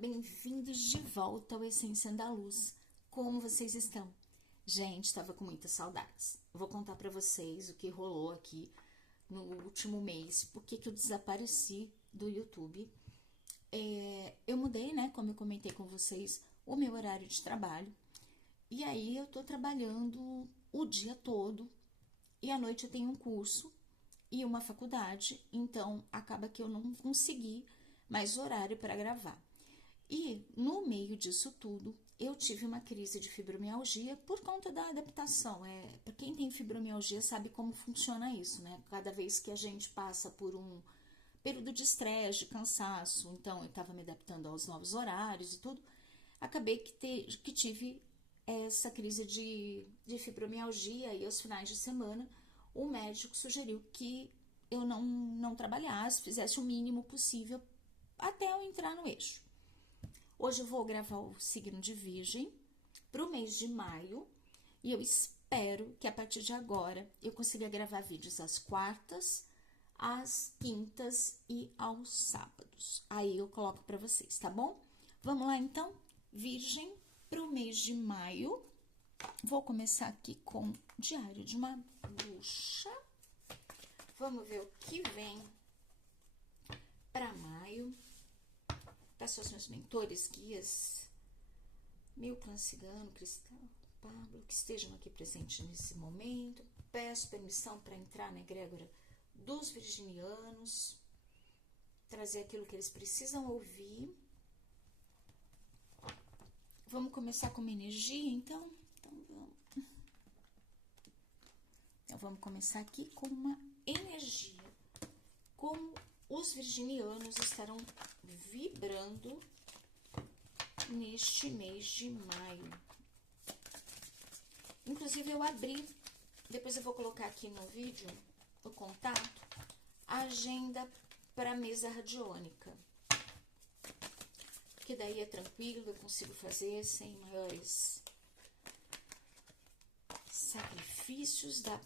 bem-vindos de volta ao Essência da Luz. Como vocês estão? Gente, estava com muitas saudades. Vou contar para vocês o que rolou aqui no último mês, porque que eu desapareci do YouTube. Eu mudei, né, como eu comentei com vocês, o meu horário de trabalho. E aí eu tô trabalhando o dia todo e à noite eu tenho um curso e uma faculdade, então acaba que eu não consegui mais horário para gravar. E no meio disso tudo, eu tive uma crise de fibromialgia por conta da adaptação. Para quem tem fibromialgia sabe como funciona isso, né? Cada vez que a gente passa por um período de estresse, de cansaço, então eu estava me adaptando aos novos horários e tudo, acabei que tive essa crise de fibromialgia e aos finais de semana o médico sugeriu que eu não trabalhasse, fizesse o mínimo possível até eu entrar no eixo. Hoje eu vou gravar o signo de Virgem para o mês de maio e eu espero que a partir de agora eu consiga gravar vídeos às quartas, às quintas e aos sábados. Aí eu coloco para vocês, tá bom? Vamos lá então? Virgem para o mês de maio. Vou começar aqui com Diário de uma Bruxa. Vamos ver o que vem para maio. Peço aos meus mentores, guias, meu clã cigano, cristal, Pablo, que estejam aqui presentes nesse momento. Peço permissão para entrar na egrégora dos virginianos, trazer aquilo que eles precisam ouvir. Vamos começar com uma energia, então? Então, vamos começar aqui com uma energia. Como os virginianos estarão vibrando neste mês de maio. Inclusive, eu abri, depois eu vou colocar aqui no vídeo, o contato, a agenda para a mesa radiônica. Porque daí é tranquilo, eu consigo fazer sem maiores sacrifícios, dá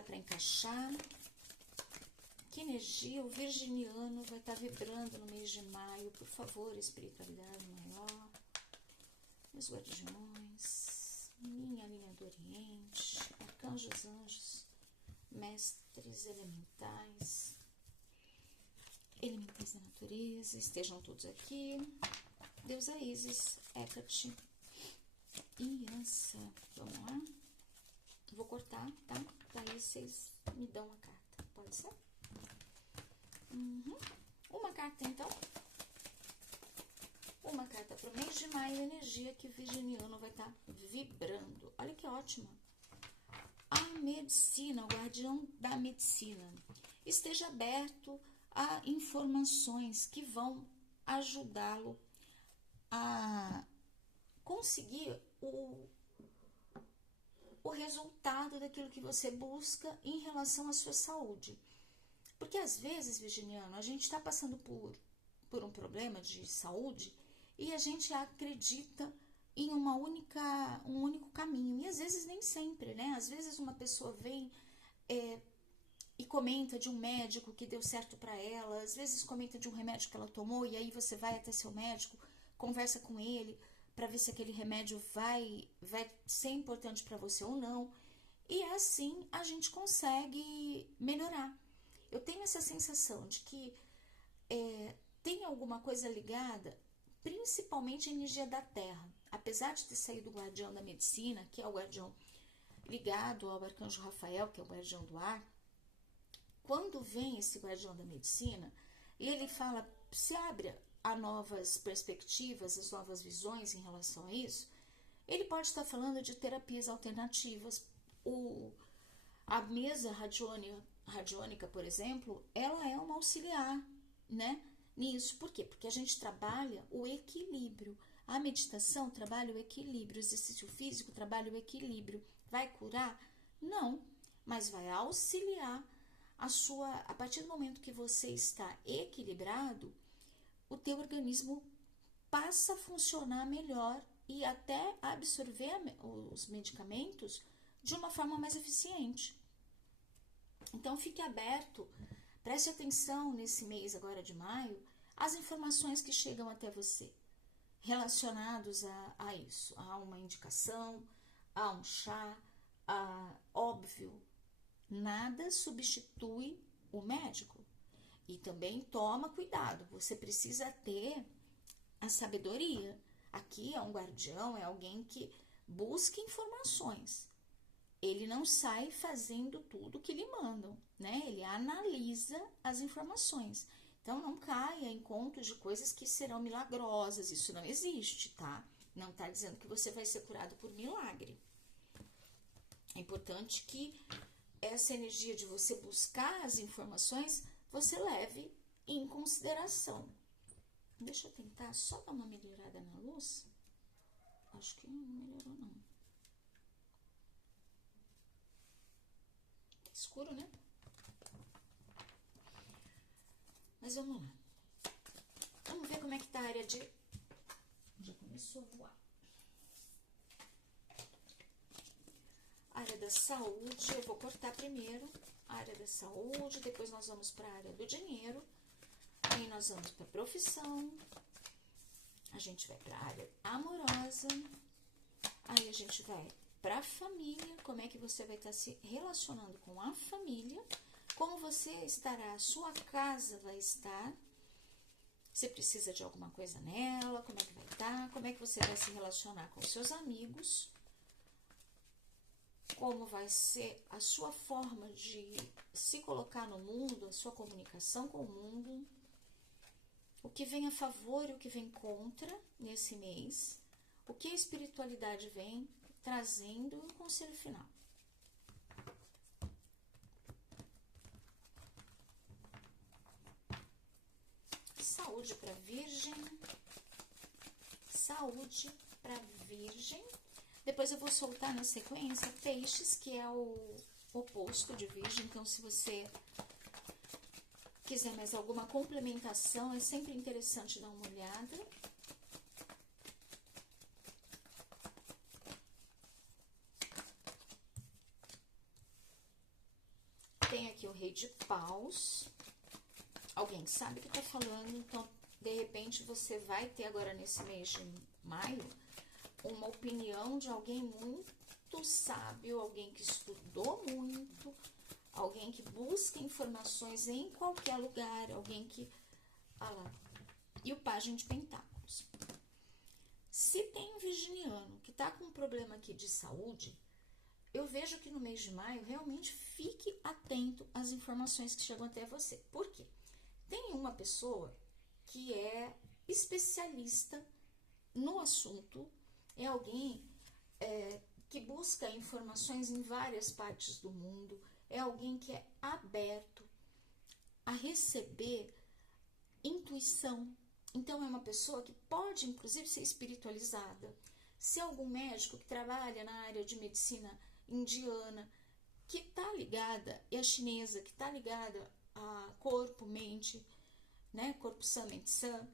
para encaixar. Que energia o virginiano vai estar vibrando no mês de maio? Por favor, espiritualidade maior, meus guardiões, minha linha do Oriente, arcanjos, anjos, mestres elementais, elementais da natureza, estejam todos aqui. Deusa Isis, Hecate e Ansa. Vamos lá? Vou cortar, tá? Daí vocês me dão a carta, pode ser? Uma carta, então. Uma carta para o mês de maio, energia que o virginiano vai estar vibrando. Olha que ótima. A medicina, o guardião da medicina. Esteja aberto a informações que vão ajudá-lo a conseguir o resultado daquilo que você busca em relação à sua saúde. Porque às vezes, virginiano, a gente está passando por um problema de saúde e a gente acredita em um único caminho. E às vezes nem sempre, né? Às vezes uma pessoa vem e comenta de um médico que deu certo para ela, às vezes comenta de um remédio que ela tomou e aí você vai até seu médico, conversa com ele para ver se aquele remédio vai ser importante para você ou não. E assim a gente consegue melhorar. Eu tenho essa sensação de que tem alguma coisa ligada, principalmente a energia da Terra. Apesar de ter saído o guardião da medicina, que é o guardião ligado ao arcanjo Rafael, que é o guardião do ar, quando vem esse guardião da medicina, ele fala, se abre a novas perspectivas, as novas visões em relação a isso, ele pode estar falando de terapias alternativas. A mesa radiônica, por exemplo, ela é uma auxiliar, né, nisso. Por quê? Porque a gente trabalha o equilíbrio. A meditação trabalha o equilíbrio, o exercício físico trabalha o equilíbrio. Vai curar? Não, mas vai auxiliar a partir do momento que você está equilibrado, o teu organismo passa a funcionar melhor e até absorver os medicamentos de uma forma mais eficiente. Então, fique aberto, preste atenção nesse mês agora de maio as informações que chegam até você relacionados a isso, a uma indicação, a um chá, óbvio, nada substitui o médico. E também toma cuidado, você precisa ter a sabedoria. Aqui é um guardião, é alguém que busca informações. Ele não sai fazendo tudo que lhe mandam, né? Ele analisa as informações. Então, não caia em contos de coisas que serão milagrosas. Isso não existe, tá? Não está dizendo que você vai ser curado por milagre. É importante que essa energia de você buscar as informações, você leve em consideração. Deixa eu tentar só dar uma melhorada na luz. Acho que não melhorou, não. Escuro, né? Mas vamos lá. Vamos ver como é que tá a área de... Já começou a voar. A área da saúde, eu vou cortar primeiro a área da saúde, depois nós vamos para a área do dinheiro, aí nós vamos para a profissão, a gente vai para a área amorosa, aí a gente vai para a família, como é que você vai estar se relacionando com a família, como você estará, a sua casa vai estar, você precisa de alguma coisa nela, como é que vai estar, como é que você vai se relacionar com seus amigos, como vai ser a sua forma de se colocar no mundo, a sua comunicação com o mundo, o que vem a favor e o que vem contra nesse mês, o que a espiritualidade vem trazendo e um conselho final. Saúde para Virgem, saúde para Virgem. Depois eu vou soltar na sequência Peixes, que é o oposto de Virgem. Então, se você quiser mais alguma complementação, é sempre interessante dar uma olhada. Tem aqui o Rei de Paus. Alguém sabe o que tá falando, então, de repente, você vai ter agora nesse mês de maio uma opinião de alguém muito sábio, alguém que estudou muito, alguém que busca informações em qualquer lugar, alguém que... Ah lá. E o Pajem de Pentáculos. Se tem um virginiano que tá com um problema aqui de saúde, eu vejo que no mês de maio, realmente fique atento às informações que chegam até você. Por quê? Tem uma pessoa que é especialista no assunto, é alguém que busca informações em várias partes do mundo, é alguém que é aberto a receber intuição. Então, é uma pessoa que pode, inclusive, ser espiritualizada. Se algum médico que trabalha na área de medicina indiana, que está ligada, e a chinesa, que está ligada a corpo, mente, né? Corpo sã, mente sã,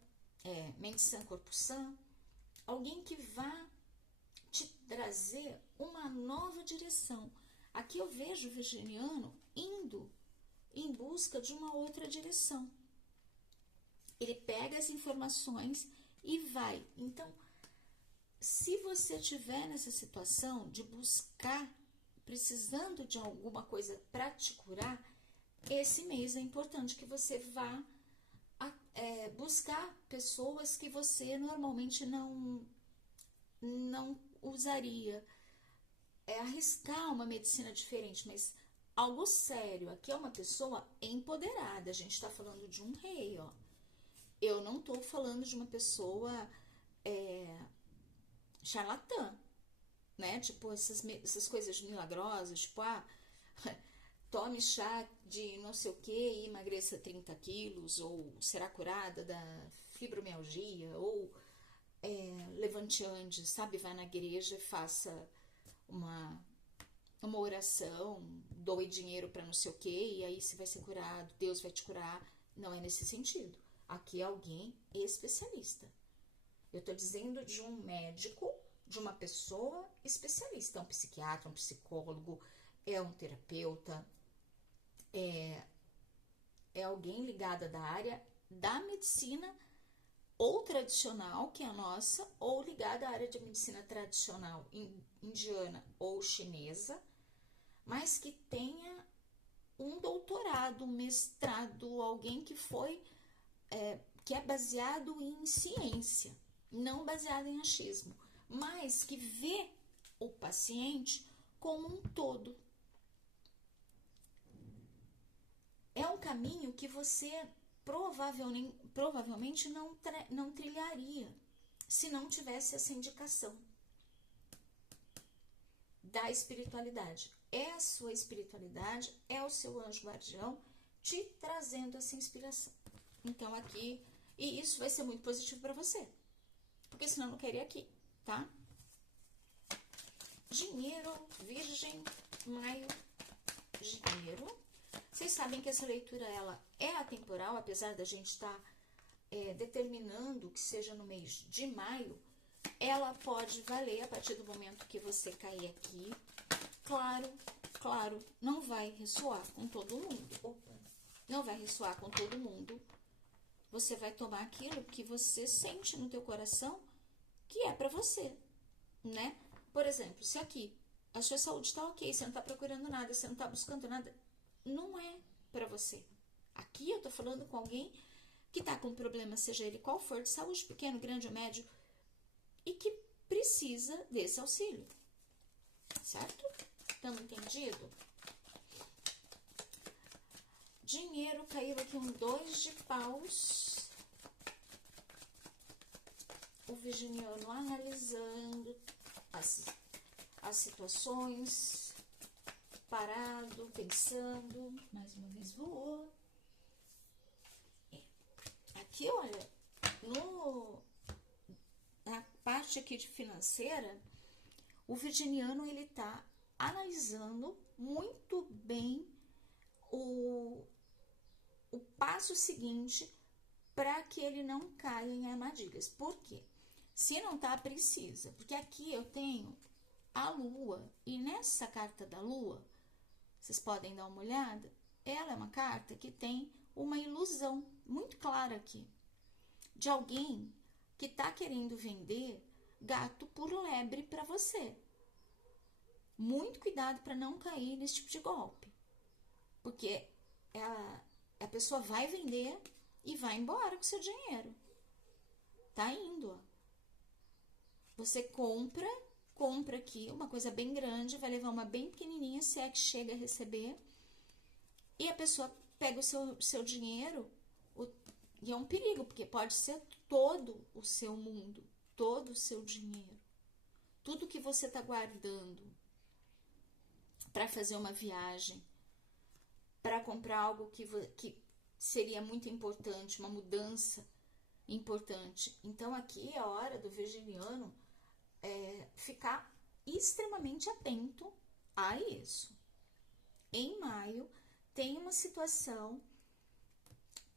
mente sã, corpo sã. Alguém que vá te trazer uma nova direção. Aqui eu vejo o virginiano indo em busca de uma outra direção. Ele pega as informações e vai. Então, se você estiver nessa situação de buscar, precisando de alguma coisa para te curar, esse mês é importante que você vá buscar pessoas que você normalmente não usaria. Arriscar uma medicina diferente, mas algo sério. Aqui é uma pessoa empoderada. A gente está falando de um rei, ó. Eu não estou falando de uma pessoa charlatã, né? Tipo, essas coisas milagrosas, tipo, tome chá de não sei o que e emagreça 30 quilos, ou será curada da fibromialgia, ou levante antes, sabe? Vá na igreja e faça uma oração, doe dinheiro para não sei o que, e aí você vai ser curado, Deus vai te curar. Não é nesse sentido. Aqui é alguém especialista. Eu estou dizendo de um médico, de uma pessoa especialista. É um psiquiatra, um psicólogo, é um terapeuta, é alguém ligado da área da medicina ou tradicional, que é a nossa, ou ligada à área de medicina tradicional indiana ou chinesa, mas que tenha um doutorado, um mestrado, alguém que que é baseado em ciência, não baseado em achismo, mas que vê o paciente como um todo. É um caminho que você provavelmente não trilharia se não tivesse essa indicação da espiritualidade. É a sua espiritualidade, é o seu anjo guardião te trazendo essa inspiração. Então aqui, e isso vai ser muito positivo para você, porque senão eu não queria aqui, tá? Dinheiro, Virgem, Maio, dinheiro. Vocês sabem que essa leitura ela é atemporal, apesar da gente estar determinando que seja no mês de maio, ela pode valer a partir do momento que você cair aqui. Claro, não vai ressoar com todo mundo. Não vai ressoar com todo mundo. Você vai tomar aquilo que você sente no teu coração que é pra você, né? Por exemplo, se aqui a sua saúde tá ok, você não tá procurando nada, você não tá buscando nada, não é pra você. Aqui eu tô falando com alguém que tá com um problema, seja ele qual for, de saúde, pequeno, grande ou médio, e que precisa desse auxílio, certo? Estamos entendido? Dinheiro, caiu aqui um 2 de paus. O virginiano analisando as situações, parado, pensando. Mais uma vez voou. Aqui, olha, na parte aqui de financeira, o virginiano, ele tá analisando muito bem o passo seguinte para que ele não caia em armadilhas. Por quê? Se não tá, precisa. Porque aqui eu tenho a lua, e nessa carta da lua, vocês podem dar uma olhada, ela é uma carta que tem uma ilusão muito clara aqui, de alguém que tá querendo vender gato por lebre para você. Muito cuidado para não cair nesse tipo de golpe, porque a pessoa vai vender e vai embora com seu dinheiro. Tá indo, ó. Você compra aqui uma coisa bem grande, vai levar uma bem pequenininha, se é que chega a receber, e a pessoa pega o seu dinheiro, e é um perigo, porque pode ser todo o seu mundo, todo o seu dinheiro, tudo que você tá guardando para fazer uma viagem, para comprar algo que seria muito importante, uma mudança importante. Então aqui é a hora do virginiano ficar extremamente atento a isso. Em maio tem uma situação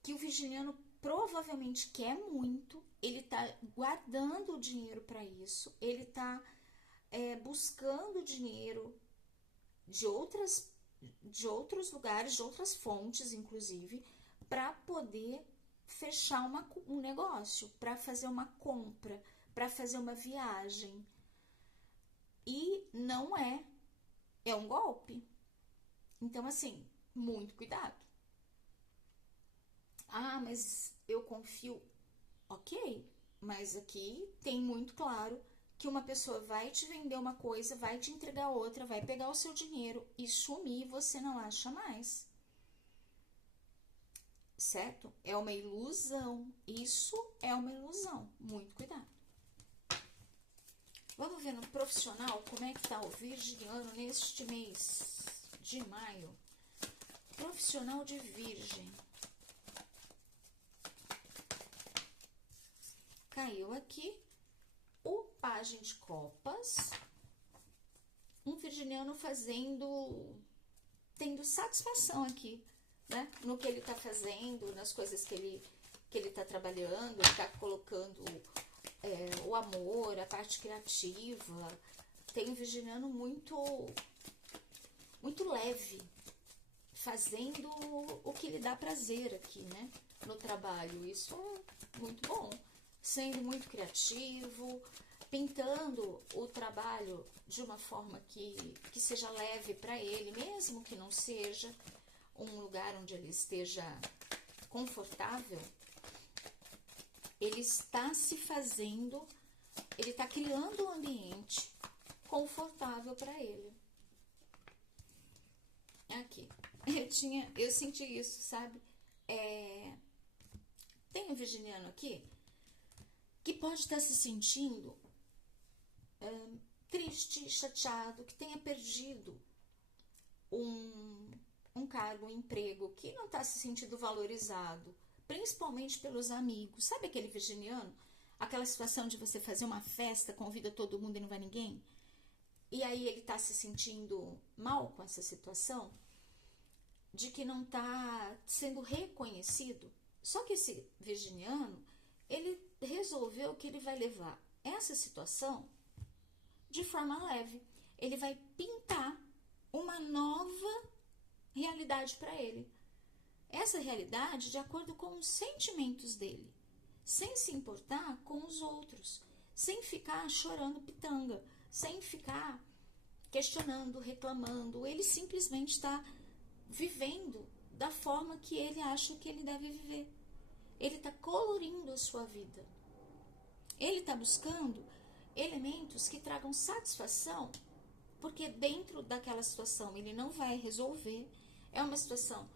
que o virginiano provavelmente quer muito, ele tá guardando o dinheiro para isso, ele tá buscando dinheiro de outros lugares, de outras fontes, inclusive, para poder fechar um negócio, para fazer uma compra, para fazer uma viagem. E não é um golpe. Então, assim, muito cuidado. Ah, mas eu confio. Ok, mas aqui tem muito claro que uma pessoa vai te vender uma coisa, vai te entregar outra, vai pegar o seu dinheiro e sumir e você não acha mais. Certo? É uma ilusão. Isso é uma ilusão. Muito cuidado. Vamos ver no profissional como é que tá o virginiano neste mês de maio. Profissional de virgem. Caiu aqui o pajem de copas, um virginiano tendo satisfação aqui, né? No que ele tá fazendo, nas coisas que ele tá trabalhando, ele tá colocando o amor, a parte criativa. Tem um virginiano muito leve, fazendo o que lhe dá prazer aqui, né? no trabalho. Isso é muito bom. Sendo muito criativo, pintando o trabalho de uma forma que seja leve para ele, mesmo que não seja um lugar onde ele esteja confortável, ele está se fazendo, ele está criando um ambiente confortável para ele. Aqui, eu senti isso, sabe? Tem um virginiano aqui que pode estar se sentindo triste, chateado, que tenha perdido um cargo, um emprego, que não está se sentindo valorizado, principalmente pelos amigos. Sabe aquele virginiano? Aquela situação de você fazer uma festa, convida todo mundo e não vai ninguém? E aí ele está se sentindo mal com essa situação, de que não está sendo reconhecido. Só que esse virginiano, ele resolveu que ele vai levar essa situação de forma leve. Ele vai pintar uma nova realidade para ele. Essa realidade de acordo com os sentimentos dele, sem se importar com os outros, sem ficar chorando pitanga, sem ficar questionando, reclamando. Ele simplesmente está vivendo da forma que ele acha que ele deve viver. Ele está colorindo a sua vida. Ele está buscando elementos que tragam satisfação, porque dentro daquela situação ele não vai resolver, é uma situação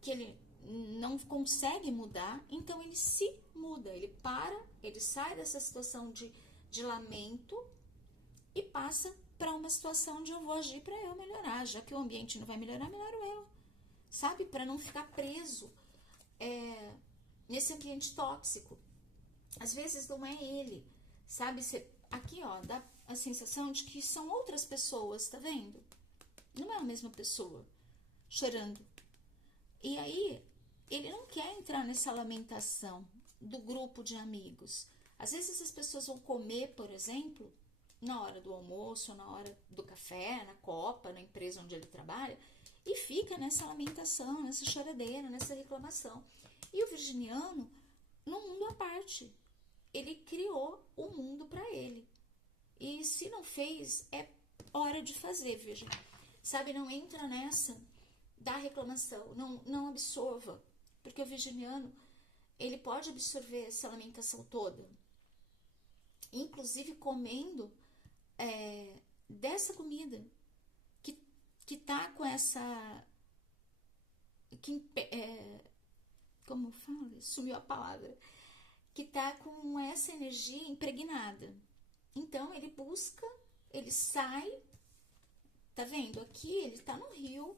que ele não consegue mudar, então ele se muda, ele sai dessa situação de lamento e passa para uma situação onde eu vou agir para eu melhorar, já que o ambiente não vai melhorar, melhoro eu, sabe? Para não ficar preso nesse ambiente tóxico. Às vezes não é ele, sabe? Aqui, ó, dá a sensação de que são outras pessoas, tá vendo? Não é a mesma pessoa chorando. E aí, ele não quer entrar nessa lamentação do grupo de amigos. Às vezes as pessoas vão comer, por exemplo, na hora do almoço, na hora do café, na copa, na empresa onde ele trabalha, e fica nessa lamentação, nessa choradeira, nessa reclamação. E o virginiano, num mundo à parte, ele criou um mundo para ele. E se não fez, é hora de fazer, veja. Sabe, não entra nessa da reclamação, não absorva, porque o virginiano, ele pode absorver essa lamentação toda, inclusive comendo dessa comida que tá com essa, como fala? Sumiu a palavra, que tá com essa energia impregnada. Então ele busca, ele sai, tá vendo? Aqui ele tá no rio,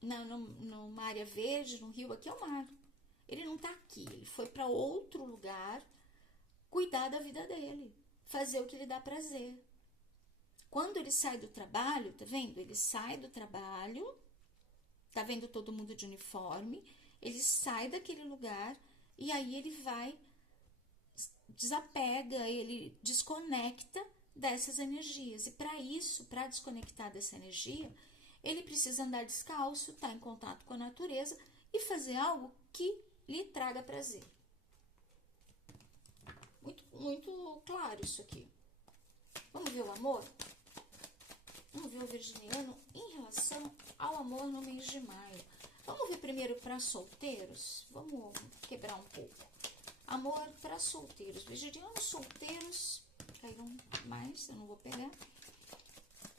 numa área verde, no rio, aqui é o mar. Ele não tá aqui, ele foi para outro lugar cuidar da vida dele, fazer o que lhe dá prazer. Quando ele sai do trabalho, tá vendo? Ele sai do trabalho, tá vendo todo mundo de uniforme, ele sai daquele lugar e aí ele vai, desapega, ele desconecta dessas energias. E para isso, para desconectar dessa energia, ele precisa andar descalço, estar em contato com a natureza e fazer algo que lhe traga prazer. Muito, muito claro isso aqui. Vamos ver o amor? Vamos ver o virginiano em relação ao amor no mês de maio. Vamos ver primeiro para solteiros? Vamos quebrar um pouco. Amor para solteiros. Virginianos solteiros. Caíram mais, eu não vou pegar.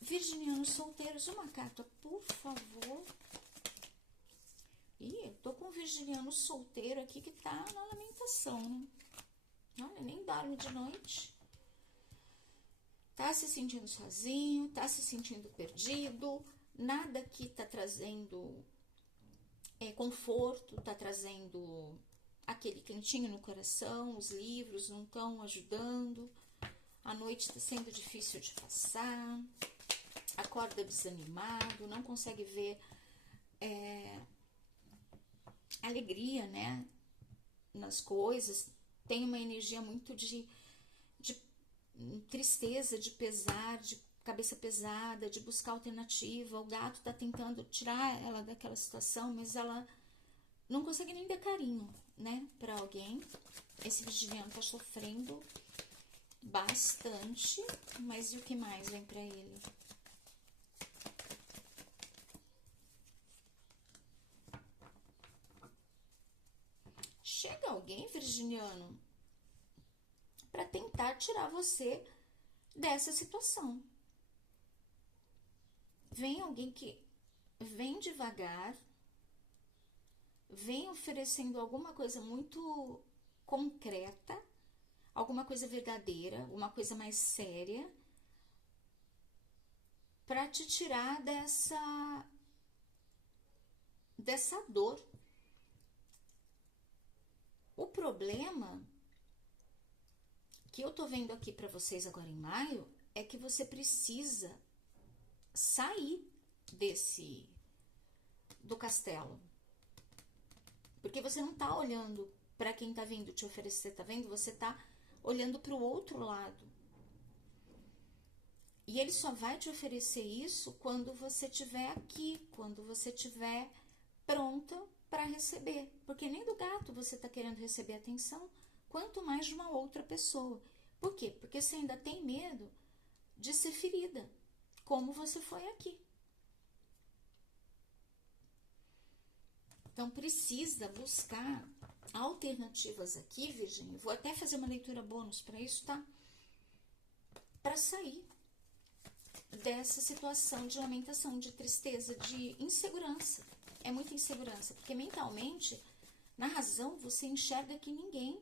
Virginianos solteiros, uma carta, por favor. Ih, eu tô com um virginiano solteiro aqui que tá na lamentação, né? Olha, nem dorme de noite. Tá se sentindo sozinho, tá se sentindo perdido. Nada aqui tá trazendo conforto, tá trazendo aquele quentinho no coração. Os livros não estão ajudando. A noite está sendo difícil de passar. Acorda desanimado, não consegue ver alegria, né, nas coisas. Tem uma energia muito de tristeza, de pesar, de cabeça pesada, de buscar alternativa. O gato tá tentando tirar ela daquela situação, mas ela não consegue nem dar carinho. né, para alguém. Esse virginiano tá sofrendo bastante, mas e o que mais vem para ele? Chega alguém, virginiano, para tentar tirar você dessa situação. Vem alguém que vem devagar, vem oferecendo alguma coisa muito concreta, alguma coisa verdadeira, uma coisa mais séria, para te tirar dessa dor. O problema que eu tô vendo aqui para vocês agora em maio é que você precisa sair do castelo. Porque você não tá olhando para quem tá vindo te oferecer, tá vendo? Você tá olhando para o outro lado. E ele só vai te oferecer isso quando você estiver aqui, quando você estiver pronta para receber. Porque nem do gato você tá querendo receber atenção, quanto mais de uma outra pessoa. Por quê? Porque você ainda tem medo de ser ferida, como você foi aqui. Então, precisa buscar alternativas aqui, Virgínia. Vou até fazer uma leitura bônus para isso, tá? Para sair dessa situação de lamentação, de tristeza, de insegurança. É muita insegurança, porque mentalmente, na razão, você enxerga que ninguém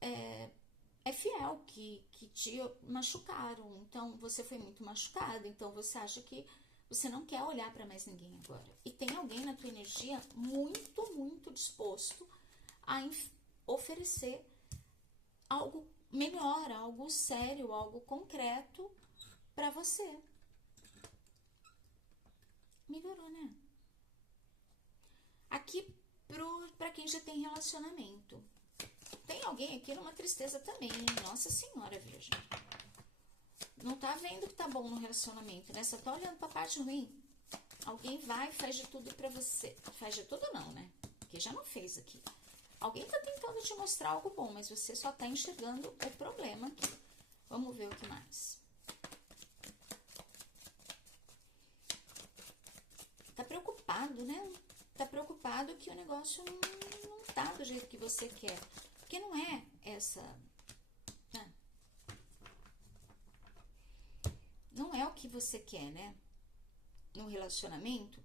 é fiel, que te machucaram. Então, você foi muito machucada, então você acha que você não quer olhar para mais ninguém agora. E tem alguém na tua energia muito, muito disposto a oferecer algo melhor, algo sério, algo concreto para você. Melhorou, né? Aqui para quem já tem relacionamento. Tem alguém aqui numa tristeza também, hein? Nossa Senhora, Virgem. Não tá vendo que tá bom no relacionamento, né? Só tá olhando pra parte ruim. Alguém vai e faz de tudo pra você. Faz de tudo não, né? Porque já não fez aqui. Alguém tá tentando te mostrar algo bom, mas você só tá enxergando o problema aqui. Vamos ver o que mais. Tá preocupado, né? Tá preocupado que o negócio não tá do jeito que você quer. Porque não é essa... Não é o que você quer, né? No relacionamento.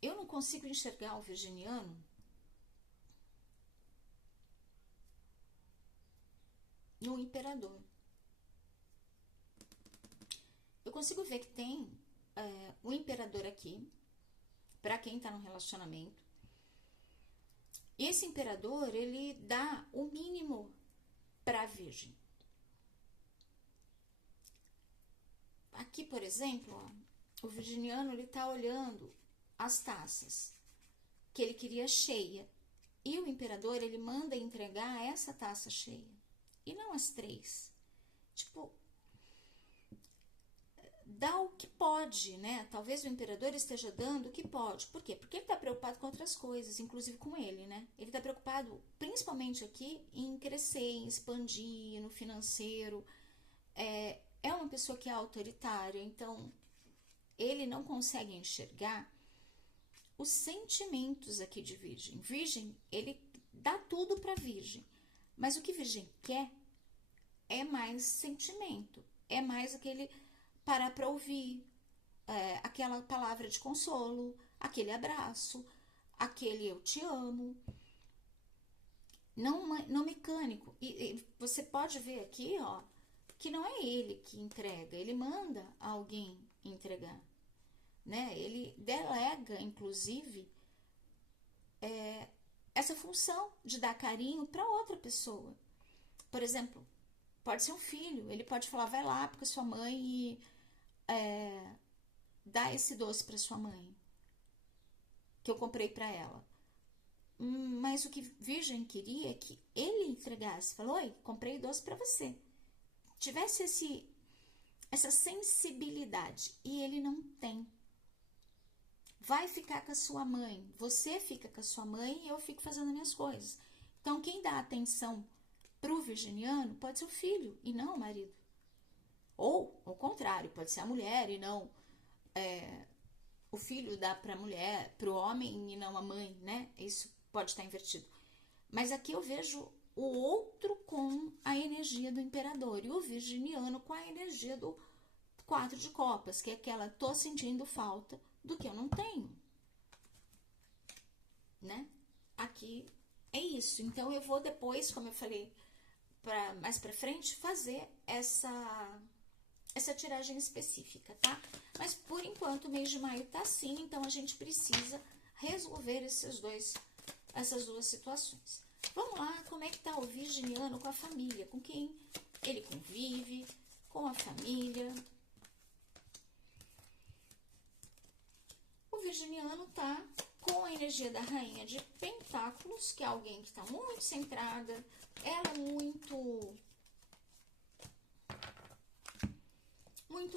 Eu não consigo enxergar o virginiano no imperador. Eu consigo ver que tem o imperador aqui, para quem tá no relacionamento. E esse imperador, ele dá o mínimo para a virgem. Aqui, por exemplo, ó, o virginiano, ele tá olhando as taças que ele queria cheia. E o imperador, ele manda entregar essa taça cheia. E não as 3. Tipo, dá o que pode, né? Talvez o imperador esteja dando o que pode. Por quê? Porque ele tá preocupado com outras coisas, inclusive com ele, né? Ele tá preocupado, principalmente aqui, em crescer, em expandir no financeiro. É uma pessoa que é autoritária, então ele não consegue enxergar os sentimentos aqui de virgem. Virgem, ele dá tudo para virgem, mas o que virgem quer é mais sentimento, é mais aquele parar para ouvir, aquela palavra de consolo, aquele abraço, aquele eu te amo, não mecânico. E você pode ver aqui, ó, que não é ele que entrega, ele manda alguém entregar, né? Ele delega, inclusive, essa função de dar carinho para outra pessoa. Por exemplo, pode ser um filho, ele pode falar, vai lá porque sua mãe dá esse doce para sua mãe, que eu comprei para ela. Mas o que Virgem queria é que ele entregasse, falou, oi, comprei doce para você. Tivesse essa sensibilidade, e ele não tem. vai ficar com a sua mãe, você fica com a sua mãe e eu fico fazendo as minhas coisas. Então, quem dá atenção pro virginiano pode ser o filho e não o marido. Ou, ao contrário, pode ser a mulher e não o filho dá pra mulher, pro homem e não a mãe, né? Isso pode estar invertido. Mas aqui eu vejo o outro com a energia do imperador e o virginiano com a energia do 4 de copas, que é aquela, tô sentindo falta do que eu não tenho, né? Aqui é isso. Então eu vou depois, como eu falei, mais pra frente, fazer essa tiragem específica, tá? Mas por enquanto o mês de maio tá assim, então a gente precisa resolver essas duas situações. Vamos lá, como é que tá o virginiano com a família? Com quem ele convive, com a família. O virginiano tá com a energia da rainha de pentáculos, que é alguém que tá muito centrada, ela é muito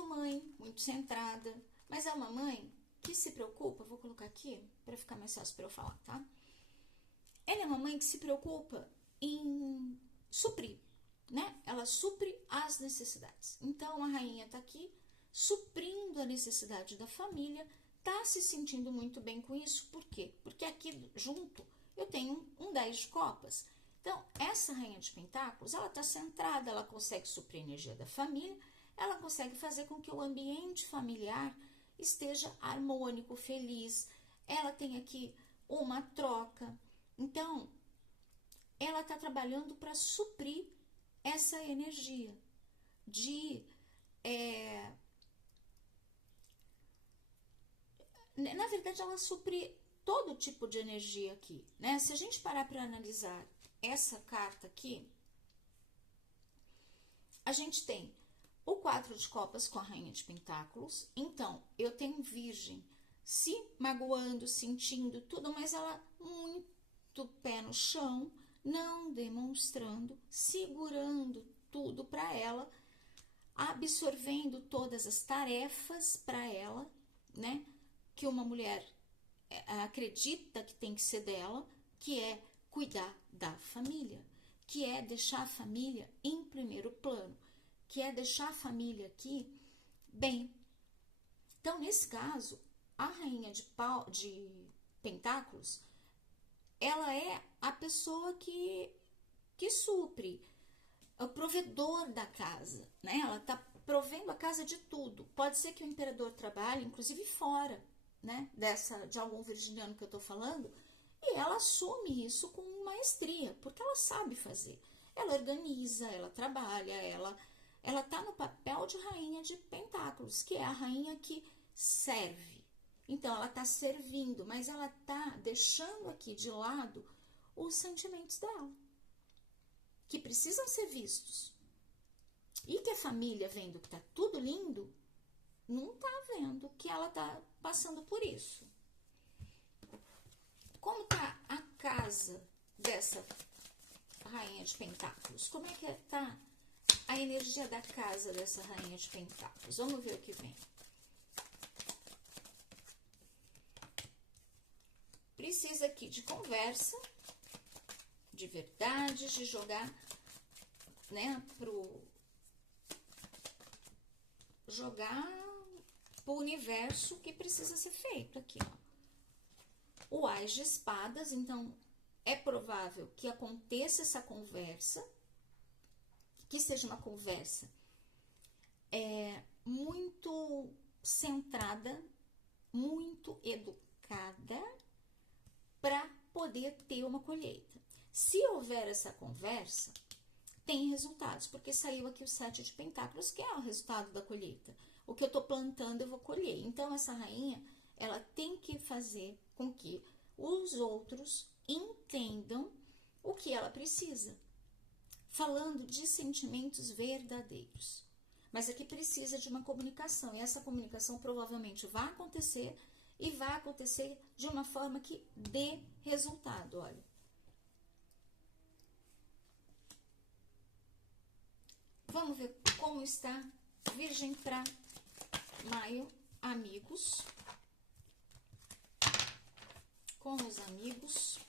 mãe, muito centrada, mas é uma mãe que se preocupa, vou colocar aqui para ficar mais fácil para eu falar, tá? Ela é uma mãe que se preocupa em suprir, né? Ela supre as necessidades. Então, a rainha tá aqui suprindo a necessidade da família, tá se sentindo muito bem com isso. Por quê? Porque aqui junto eu tenho um 10 de copas. Então, essa rainha de pentáculos, ela tá centrada, ela consegue suprir a energia da família, ela consegue fazer com que o ambiente familiar esteja harmônico, feliz. Ela tem aqui uma troca. Então, ela está trabalhando para suprir essa energia na verdade, ela supre todo tipo de energia aqui, né? Se a gente parar para analisar essa carta aqui, a gente tem o 4 de copas com a rainha de pentáculos. Então, eu tenho virgem se magoando, sentindo tudo, mas ela muito pé no chão, não demonstrando, segurando tudo para ela, absorvendo todas as tarefas para ela, né? Que uma mulher acredita que tem que ser dela, que é cuidar da família, que é deixar a família em primeiro plano, que é deixar a família aqui bem. Então, nesse caso, a rainha de pentáculos, ela é a pessoa que supre, o provedor da casa, né? Ela tá provendo a casa de tudo. Pode ser que o imperador trabalhe, inclusive fora, né? De algum virginiano que eu tô falando, e ela assume isso com maestria, porque ela sabe fazer. Ela organiza, ela trabalha, ela tá no papel de rainha de pentáculos, que é a rainha que serve. Então, ela tá servindo, mas ela tá deixando aqui de lado os sentimentos dela, que precisam ser vistos. E que a família, vendo que tá tudo lindo, não tá vendo que ela tá passando por isso. Como tá a casa dessa rainha de pentáculos? Como é que tá a energia da casa dessa rainha de pentáculos? Vamos ver o que vem. Precisa aqui de conversa, de verdade, de jogar, né, jogar pro universo que precisa ser feito aqui, ó. O Ás de espadas, então é provável que aconteça essa conversa, que seja uma conversa muito centrada, muito educada, para poder ter uma colheita. Se houver essa conversa, tem resultados, porque saiu aqui o 7 de pentáculos, que é o resultado da colheita. O que eu tô plantando, eu vou colher. Então, essa rainha, ela tem que fazer com que os outros entendam o que ela precisa. Falando de sentimentos verdadeiros. Mas aqui precisa de uma comunicação, e essa comunicação provavelmente vai acontecer, e vai acontecer de uma forma que dê resultado, olha. Vamos ver como está Virgem para maio, amigos. bom, meus amigos?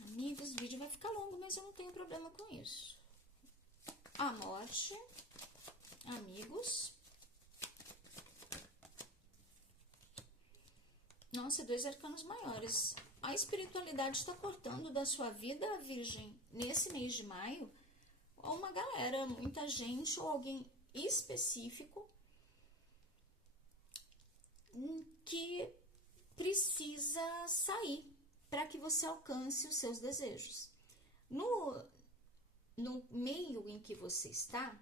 Amigos, o vídeo vai ficar longo, mas eu não tenho problema com isso. A morte, amigos. Nossa, 2 arcanos maiores. A espiritualidade está cortando da sua vida, Virgem, nesse mês de maio, uma galera, muita gente ou alguém específico que precisa sair para que você alcance os seus desejos. No meio em que você está,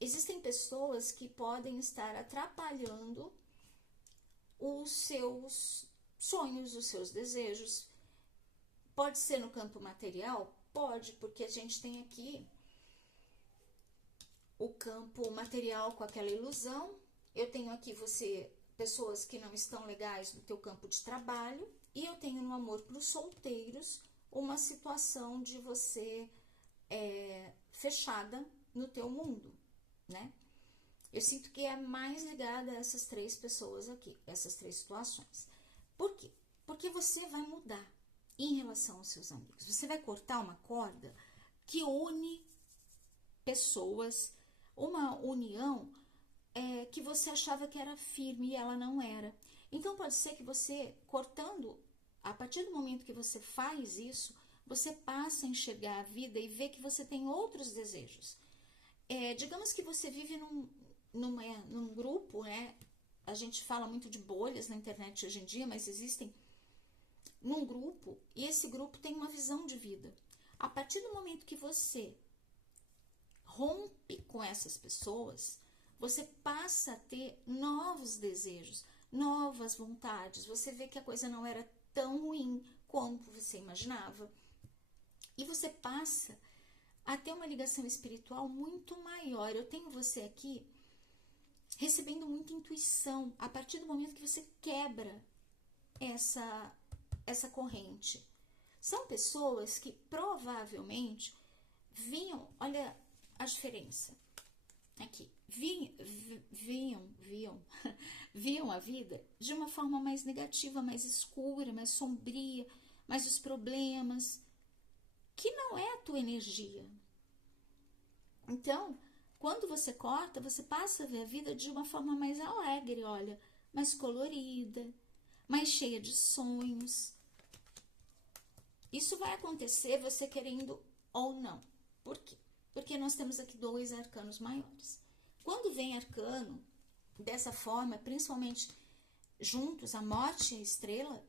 existem pessoas que podem estar atrapalhando os seus sonhos, os seus desejos. Pode ser no campo material? Pode, porque a gente tem aqui o campo material com aquela ilusão. Eu tenho aqui pessoas que não estão legais no teu campo de trabalho, e eu tenho no amor para os solteiros uma situação de você fechada no teu mundo, né? Eu sinto que é mais ligada a essas 3 pessoas aqui, essas 3 situações. Por quê? Porque você vai mudar em relação aos seus amigos. Você vai cortar uma corda que une pessoas, uma união que você achava que era firme e ela não era. Então pode ser que você, cortando, a partir do momento que você faz isso, você passa a enxergar a vida e vê que você tem outros desejos. Digamos que você vive num grupo, né? A gente fala muito de bolhas na internet hoje em dia, mas existem num grupo, e esse grupo tem uma visão de vida. A partir do momento que você rompe com essas pessoas, você passa a ter novos desejos, novas vontades. Você vê que a coisa não era tão ruim quanto você imaginava. E você passa a ter uma ligação espiritual muito maior. Eu tenho você aqui recebendo muita intuição a partir do momento que você quebra essa corrente. São pessoas que provavelmente olha a diferença aqui, viam a vida de uma forma mais negativa, mais escura, mais sombria, mais os problemas, que não é a tua energia. Então, quando você corta, você passa a ver a vida de uma forma mais alegre, olha, mais colorida, mais cheia de sonhos. Isso vai acontecer você querendo ou não. Por quê? Porque nós temos aqui 2 arcanos maiores. Quando vem arcano dessa forma, principalmente juntos, a morte e a estrela,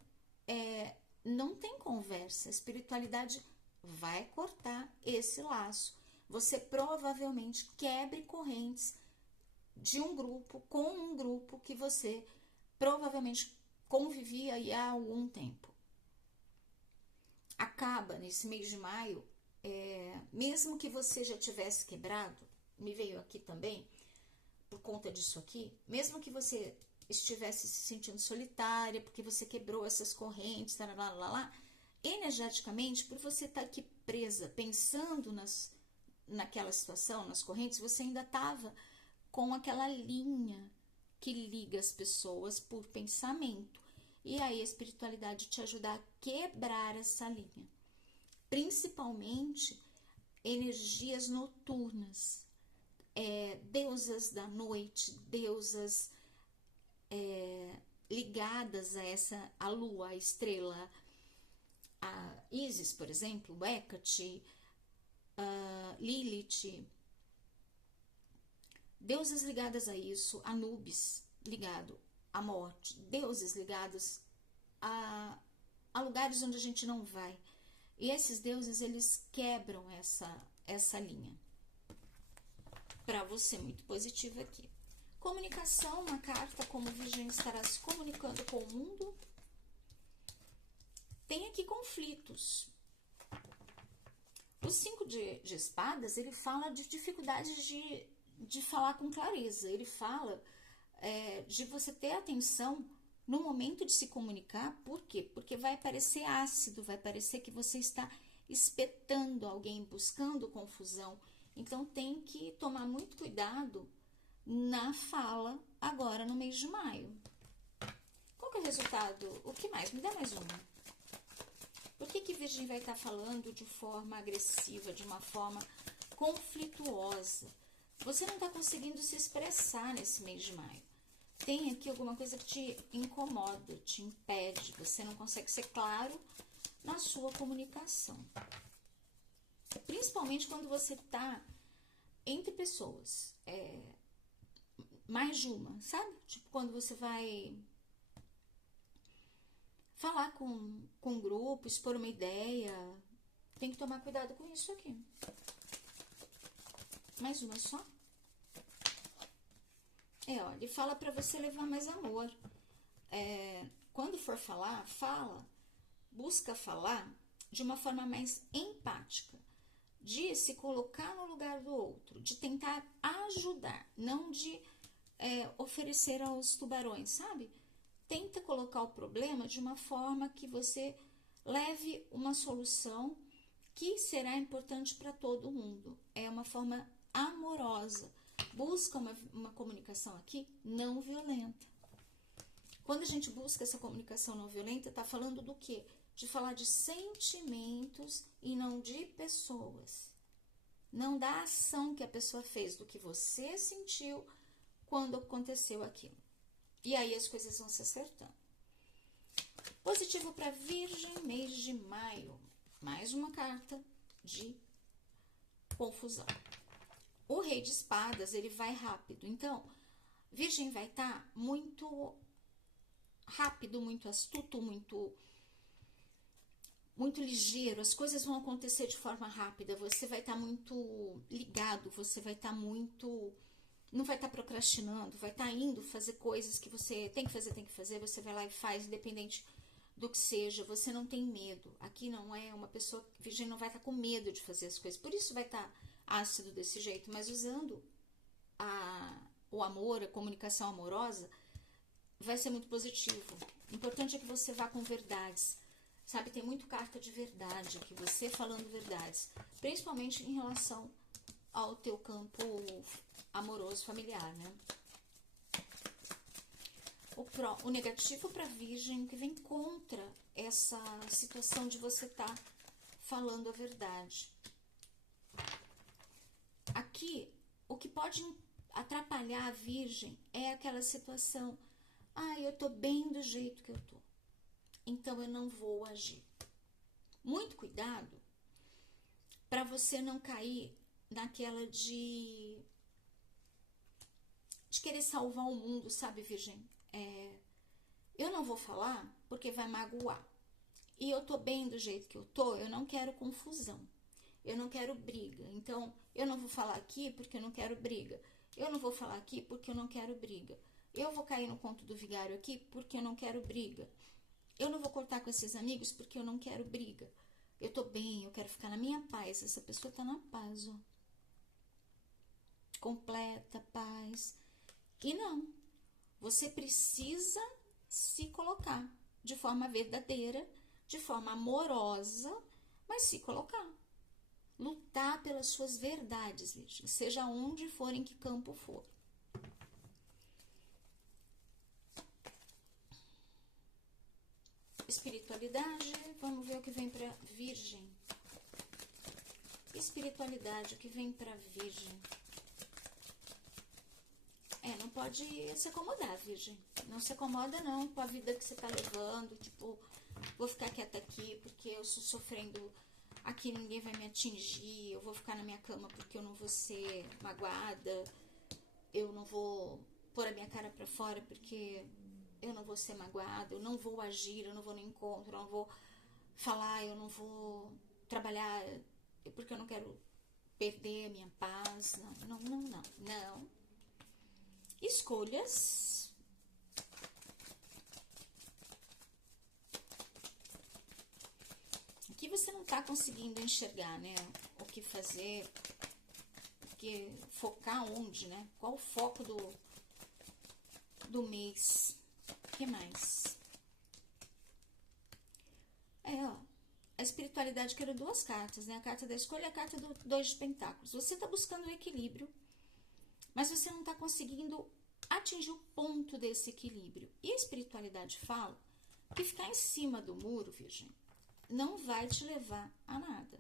não tem conversa. A espiritualidade vai cortar esse laço. Você provavelmente quebre correntes de um grupo com um grupo que você provavelmente convivia aí há algum tempo. Acaba nesse mês de maio, mesmo que você já tivesse quebrado, me veio aqui também, por conta disso aqui, mesmo que você estivesse se sentindo solitária, porque você quebrou essas correntes, energeticamente, por você estar aqui presa, pensando naquela situação, nas correntes, você ainda estava com aquela linha que liga as pessoas por pensamento. E aí a espiritualidade te ajuda a quebrar essa linha. Principalmente energias noturnas, deusas da noite, deusas ligadas a lua, a estrela, a Ísis, por exemplo, Hecate, Lilith, deusas ligadas a isso, Anubis ligado à morte, deuses ligados a lugares onde a gente não vai. E esses deuses, eles quebram essa linha. Para você, muito positivo aqui. Comunicação, uma carta como Virgem estará se comunicando com o mundo. Tem aqui conflitos. O 5 de espadas, ele fala de dificuldades de falar com clareza. Ele fala de você ter atenção no momento de se comunicar. Por quê? Porque vai parecer ácido, vai parecer que você está espetando alguém, buscando confusão. Então, tem que tomar muito cuidado na fala agora no mês de maio. resultado, o que mais? Me dá mais uma. Por que Virgem vai estar falando de forma agressiva, de uma forma conflituosa? Você não está conseguindo se expressar nesse mês de maio. Tem aqui alguma coisa que te incomoda, te impede, você não consegue ser claro na sua comunicação. Principalmente quando você está entre pessoas, mais de uma, sabe? Tipo, quando você vai falar com um grupo, expor uma ideia, tem que tomar cuidado com isso aqui. Mais uma só? Ó, ele fala para você levar mais amor. Quando for falar, busca falar de uma forma mais empática, de se colocar no lugar do outro, de tentar ajudar, não de oferecer aos tubarões, sabe? Tenta colocar o problema de uma forma que você leve uma solução que será importante para todo mundo. É uma forma amorosa. Busca uma comunicação aqui não violenta. Quando a gente busca essa comunicação não violenta, tá falando do quê? De falar de sentimentos e não de pessoas. Não da ação que a pessoa fez, do que você sentiu quando aconteceu aquilo. E aí as coisas vão se acertando. Positivo para Virgem, mês de maio. Mais uma carta de confusão. O Rei de Espadas, ele vai rápido. Então, Virgem vai estar muito rápido, muito astuto, muito ligeiro. As coisas vão acontecer de forma rápida. Você vai estar muito ligado, você vai estar muito... Não vai estar procrastinando, vai estar indo fazer coisas que você tem que fazer, você vai lá e faz, independente do que seja, você não tem medo. Aqui não é uma pessoa, Virgem não vai estar com medo de fazer as coisas, por isso vai estar ácido desse jeito, mas usando o amor, a comunicação amorosa, vai ser muito positivo. O importante é que você vá com verdades, sabe? Tem muito carta de verdade aqui, você falando verdades, principalmente em relação ao teu campo amoroso, familiar, né? O negativo para Virgem, que vem contra essa situação de você estar falando a verdade. Aqui, o que pode atrapalhar a Virgem é aquela situação, eu tô bem do jeito que eu tô, então eu não vou agir. Muito cuidado para você não cair naquela de querer salvar o mundo, sabe, Virgem? Eu não vou falar porque vai magoar. E eu tô bem do jeito que eu tô, eu não quero confusão. Eu não quero briga. Então, eu não vou falar aqui porque eu não quero briga. Eu não vou falar aqui porque eu não quero briga. Eu vou cair no conto do vigário aqui porque eu não quero briga. Eu não vou cortar com esses amigos porque eu não quero briga. Eu tô bem, eu quero ficar na minha paz. Essa pessoa tá na paz, ó. Completa paz. E não. Você precisa se colocar de forma verdadeira, de forma amorosa, mas se colocar. Lutar pelas suas verdades, Virgem, seja onde for, em que campo for. Espiritualidade, vamos ver o que vem para Virgem. Espiritualidade, o que vem para Virgem. Não pode se acomodar, Virgem. Não se acomoda não com a vida que você tá levando, tipo, vou ficar quieta aqui porque eu estou sofrendo aqui, ninguém vai me atingir, eu vou ficar na minha cama porque eu não vou ser magoada, eu não vou pôr a minha cara pra fora porque eu não vou ser magoada, eu não vou agir, eu não vou no encontro, eu não vou falar, eu não vou trabalhar porque eu não quero perder a minha paz. Não. Escolhas. Aqui você não tá conseguindo enxergar, né? O que fazer, focar onde, né? Qual o foco do mês? O que mais? A espiritualidade, que era duas cartas, né? A carta da escolha e a carta do 2 de pentáculos. Você tá buscando o equilíbrio, mas você não tá conseguindo atingir o ponto desse equilíbrio. E a espiritualidade fala que ficar em cima do muro, Virgem, não vai te levar a nada.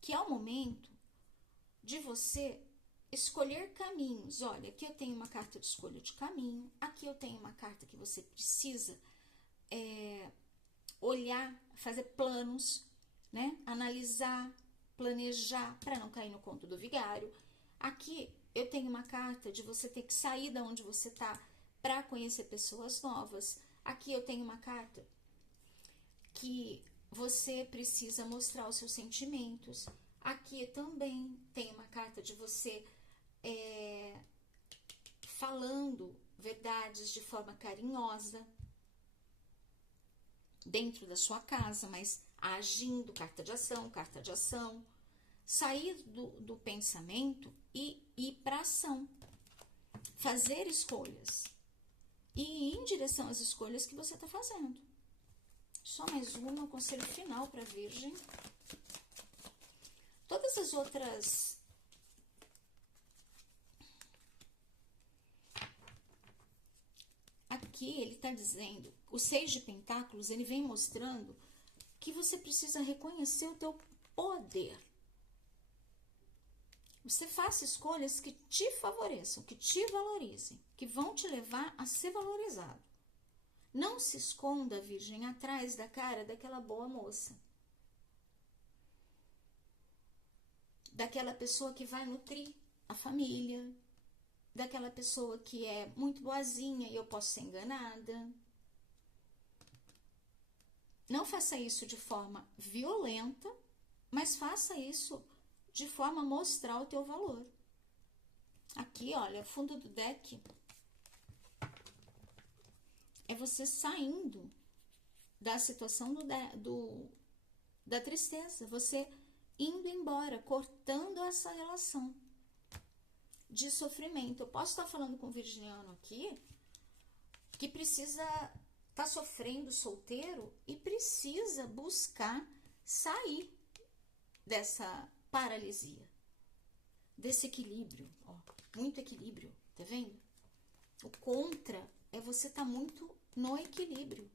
Que é o momento de você escolher caminhos. Olha, aqui eu tenho uma carta de escolha de caminho, aqui eu tenho uma carta que você precisa olhar, fazer planos, né? Analisar, planejar, para não cair no conto do vigário. Aqui eu tenho uma carta de você ter que sair da onde você está para conhecer pessoas novas. Aqui eu tenho uma carta que você precisa mostrar os seus sentimentos. Aqui também tem uma carta de você falando verdades de forma carinhosa dentro da sua casa, mas agindo, carta de ação, sair do pensamento e ir para ação, fazer escolhas e ir em direção às escolhas que você está fazendo. Só mais um conselho final para a Virgem. Todas as outras aqui ele está dizendo, o 6 de pentáculos, ele vem mostrando que você precisa reconhecer o teu poder. Você faça escolhas que te favoreçam, que te valorizem, que vão te levar a ser valorizado. Não se esconda, Virgem, atrás da cara daquela boa moça. Daquela pessoa que vai nutrir a família, daquela pessoa que é muito boazinha e eu posso ser enganada. Não faça isso de forma violenta, mas faça isso de forma a mostrar o teu valor. Aqui, olha, fundo do deck é você saindo da situação da tristeza, você indo embora, cortando essa relação de sofrimento. Eu posso estar falando com o virginiano aqui que precisa estar sofrendo solteiro e precisa buscar sair dessa paralisia, desse equilíbrio, ó, muito equilíbrio, tá vendo? O contra é você estar muito no equilíbrio,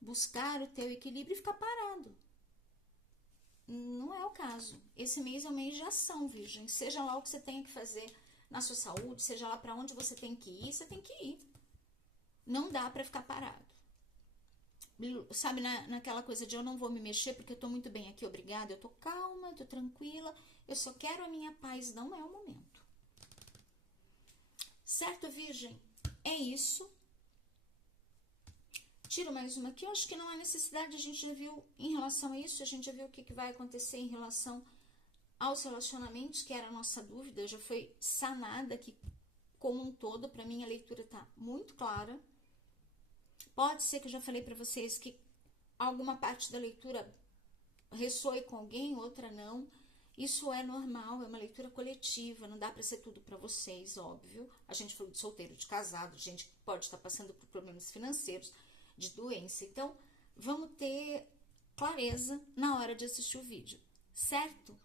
buscar o teu equilíbrio e ficar parado. Não é o caso. Esse mês é um mês de ação, Virgem. Seja lá o que você tenha que fazer na sua saúde, seja lá para onde você tem que ir, você tem que ir. Não dá para ficar parado. Sabe, naquela coisa de eu não vou me mexer porque eu tô muito bem aqui, obrigada, eu tô calma, eu tô tranquila, eu só quero a minha paz, não é o momento. Certo, Virgem? É isso. Tiro mais uma aqui, eu acho que não há necessidade, a gente já viu em relação a isso, a gente já viu o que vai acontecer em relação aos relacionamentos, que era a nossa dúvida, já foi sanada aqui como um todo, para mim a leitura tá muito clara. Pode ser que eu já falei para vocês que alguma parte da leitura ressoe com alguém, outra não. Isso é normal, é uma leitura coletiva, não dá para ser tudo para vocês, óbvio. A gente falou de solteiro, de casado, gente que pode estar passando por problemas financeiros, de doença. Então, vamos ter clareza na hora de assistir o vídeo, certo?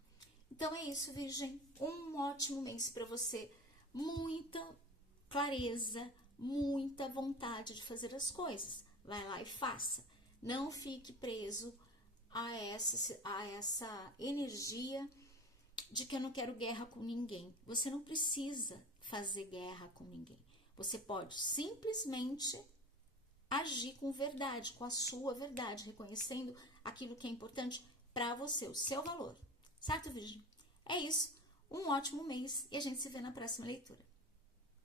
Então é isso, Virgem. Um ótimo mês para você. Muita clareza, muita vontade de fazer as coisas. Vai lá e faça. Não fique preso a essa energia de que eu não quero guerra com ninguém. Você não precisa fazer guerra com ninguém. Você pode simplesmente agir com verdade, com a sua verdade, reconhecendo aquilo que é importante para você, o seu valor. Certo, Virgem? É isso. Um ótimo mês e a gente se vê na próxima leitura.